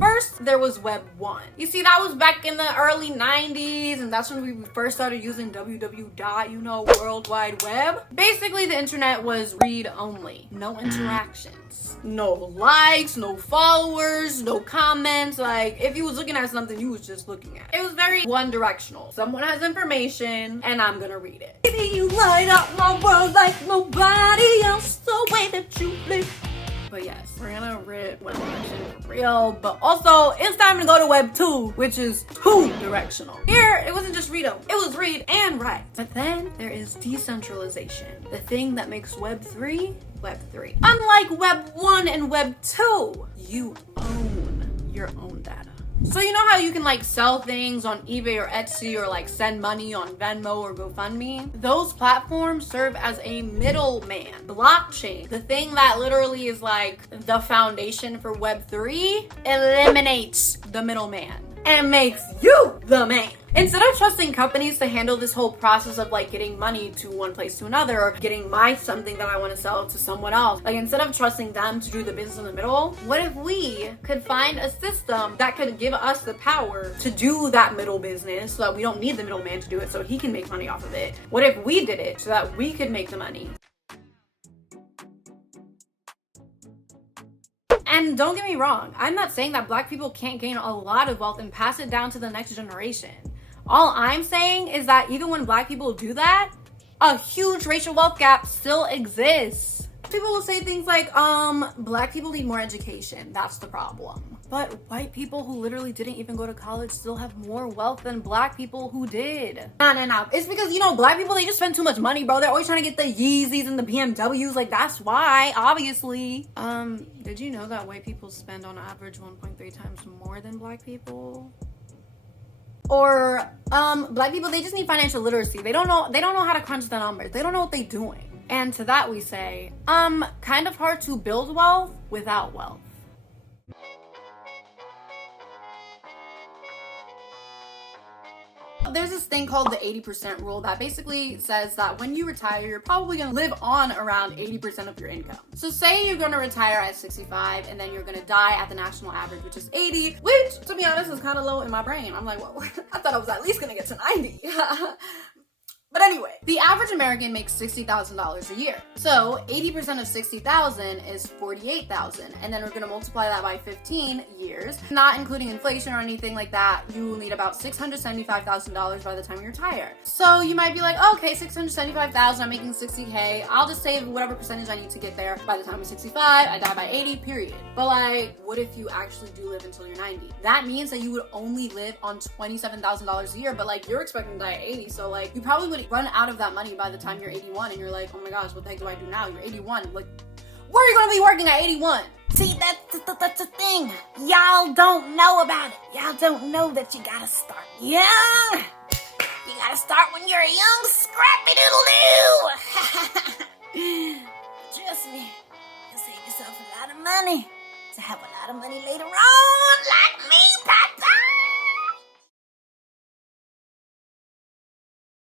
First, there was Web 1. You see, that was back in the early 90s, and that's when we first started using www. You know, World Wide Web. Basically, the internet was read only. No interactions. No likes, no followers, no comments. Like, if you was looking at something, you was just looking at it. It was very one-directional. Someone has information, and I'm gonna read it. Baby, you light up my world like nobody else, the way that you live. But yes, we're gonna rip Web 1 for real, but also it's time to go to Web 2, which is two-directional. Here, it wasn't just read them, it was read and write. But then there is decentralization, the thing that makes Web 3, Web 3. Unlike Web 1 and Web 2, you own your own data. So you know how you can like sell things on eBay or Etsy or like send money on Venmo or GoFundMe? Those platforms serve as a middleman. Blockchain, the thing that literally is like the foundation for Web 3, eliminates the middleman and makes you the man. Instead of trusting companies to handle this whole process of like getting money to one place to another or getting something that I want to sell to someone else, like instead of trusting them to do the business in the middle, what if we could find a system that could give us the power to do that middle business so that we don't need the middleman to do it so he can make money off of it? What if we did it so that we could make the money? And don't get me wrong, I'm not saying that Black people can't gain a lot of wealth and pass it down to the next generation. All I'm saying is that even when Black people do that, a huge racial wealth gap still exists. People will say things like, Black people need more education, that's the problem. But white people who literally didn't even go to college still have more wealth than Black people who did. No. It's because, you know, Black people, they just spend too much money, bro. They're always trying to get the Yeezys and the BMWs. Like, that's why, obviously. Did you know that white people spend on average 1.3 times more than Black people? Or, Black people, they just need financial literacy. They don't know how to crunch the numbers. They don't know what they're doing. And to that we say, kind of hard to build wealth without wealth. There's this thing called the 80% rule that basically says that when you retire, you're probably gonna live on around 80% of your income. So say you're gonna retire at 65 and then you're gonna die at the national average, which is 80, which to be honest is kind of low in my brain. I'm like, well, I thought I was at least gonna get to 90. But anyway, the average American makes $60,000 a year. So 80% of 60,000 is 48,000. And then we're gonna multiply that by 15 years, not including inflation or anything like that. You will need about $675,000 by the time you retire. So you might be like, oh, okay, $675,000, I'm making 60K. I'll just save whatever percentage I need to get there. By the time I'm 65, I die by 80, period. But like, what if you actually do live until you're 90? That means that you would only live on $27,000 a year, but like you're expecting to die at 80. So like, you probably would run out of that money by the time you're 81 and you're like, oh my gosh, what the heck do I do now? You're 81. Like, where are you gonna be working at 81? See, that's the thing. Y'all don't know about it. Y'all don't know that you gotta start young. You gotta start when you're a young, scrappy doodle-doo. Trust me, you'll save yourself a lot of money to have a lot of money later on, like